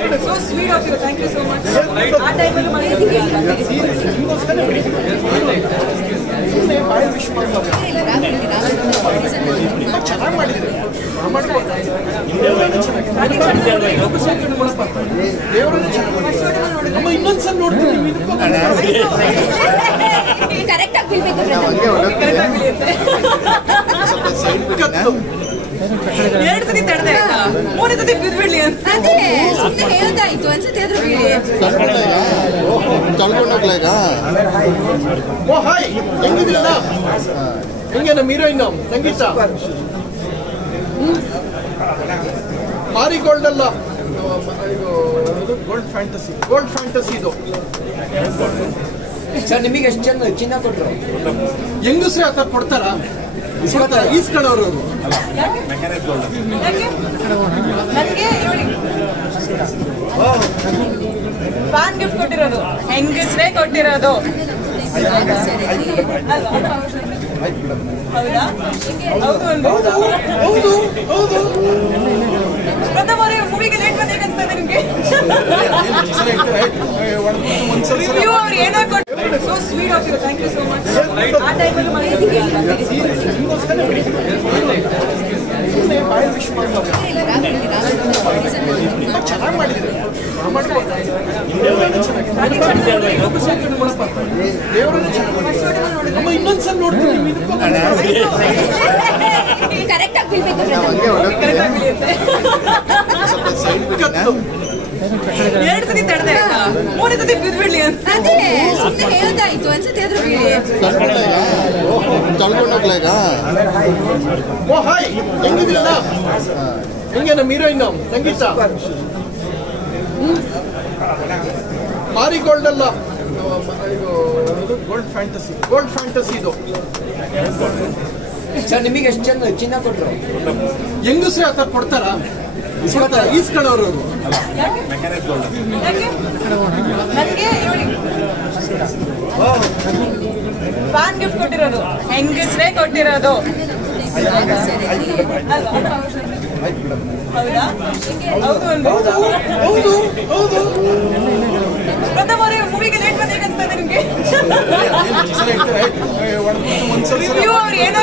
So sweet of you. Thank you so much. ಆ ಟೈಮಲ್ಲಿ ಚೆನ್ನಾಗಿ ಮಾಡಿದ್ರಿ. ಇನ್ನೊಂದ್ಸಲ ನೋಡ್ತೀನಿ. ಕರೆಕ್ಟ್ ಆಗಿ ಬೀಳ್ಬೇಕು. ಎರಡು ಸತಿ ತಡೆದೆ ಮೂರನೇ ಸತಿ ಬಿದ್ಬಿಡ್ಲಿ ಅಂತ ಅದೇ ಸುಮ್ಮನೆ ಹೇಳ್ದಾಯ್ತು ಅನ್ಸುತ್ತೆ ಅದ್ರ ಬೀಳಿ ತಳ್ಕೊಂಡೋಗ್ಲಾಗ ಓ ಹಾಯ್ ಹೆಂಗಿದ್ರಲ್ಲ ಹೆಂಗೆ ನಮ್ಮ ಹೀರೋಯಿನ್ ಸಂಗೀತ ಮಾರಿಗೋಲ್ಡ್ ಅಲ್ಲ ಗೋಲ್ಡ್ ಫ್ಯಾಂಟಸಿ ಇದು ಸರ್ ನಿಮಗೆ ಎಷ್ಟು ಚೆನ್ನ ಚಿನ್ನ ಕೊಟ್ಟರು ಹೆಂಗಸ್ರೆ ಆ ಥರ ಕೊಡ್ತಾರ ಈಸ್ಕೊಳ್ಳೋರು ನನಗೆ ಫ್ಯಾನ್ ಗಿಫ್ಟ್ ಕೊಟ್ಟಿರೋದು ಹೆಂಗಸ್ರೇ ಕೊಟ್ಟಿರೋದು ಹೌದಾ ಹೌದು ಹೌದು ಹೌದು ಪ್ರಥಮ ಮೂವಿಗೆ ಲೇಟ್ ಬಂದ ಹೇಗೆ ಅನ್ಸ್ತದೆ ನಿಮ್ಗೆ ರಿವ್ಯೂ ಅವ್ರು ಏನೋ ಕೊಟ್ಟು so sweet of you thank you so much ಆ ಟೈಮಲ್ಲಿ ಚೆನ್ನಾಗಿ ಮಾಡಿದ್ರಿ ಇನ್ನೊಂದ್ಸಲ ನೋಡ್ತೀನಿ ಕರೆಕ್ಟ್ ಆಗಿ ಬೀಳ್ಬೇಕು. ಎರಡು ಸತಿ ತಡೆದೆ ಮೂರನೇ ಸತಿ ಬಿದ್ಬಿಡ್ಲಿ ಅಂತ ಅದೇ ಸುಮ್ಮನೆ ಹೇಳ್ದಾಯ್ತು ಅನ್ಸುತ್ತೆ ಅದ್ರ ಬೀಳಿ ತಳ್ಕೊಂಡೋಗ್ಲಾಗ ಓ ಹಾಯ್ ಹೆಂಗಿದ್ರಲ್ಲ ಹೆಂಗೆ ನಮ್ಮ ಹೀರೋಯಿನ್ ಸಂಗೀತ ಮಾರಿಗೋಲ್ಡ್ ಅಲ್ಲ ಗೋಲ್ಡ್ ಫ್ಯಾಂಟಸಿ ಇದು ಸರ್ ನಿಮಗೆ ಎಷ್ಟು ಚೆನ್ನ ಚಿನ್ನ ಕೊಟ್ಟರು ಹೆಂಗಸ್ರೆ ಆ ಥರ ಕೊಡ್ತಾರ ಈಸ್ಕೊಳ್ಳೋರು ನನಗೆ ಫ್ಯಾನ್ ಗಿಫ್ಟ್ ಕೊಟ್ಟಿರೋದು ಹೆಂಗಸ್ರೇ ಕೊಟ್ಟಿರೋದು ಹೌದಾ ಹೌದು ಹೌದು ಪ್ರಥಮ ಮೂವಿಗೆ ಲೇಟ್ ಬಂದ ಹೇಗೆ ಅನ್ಸ್ತದೆ ನಿಮ್ಗೆ ರಿವ್ಯೂ ಅವ್ರು ಏನೋ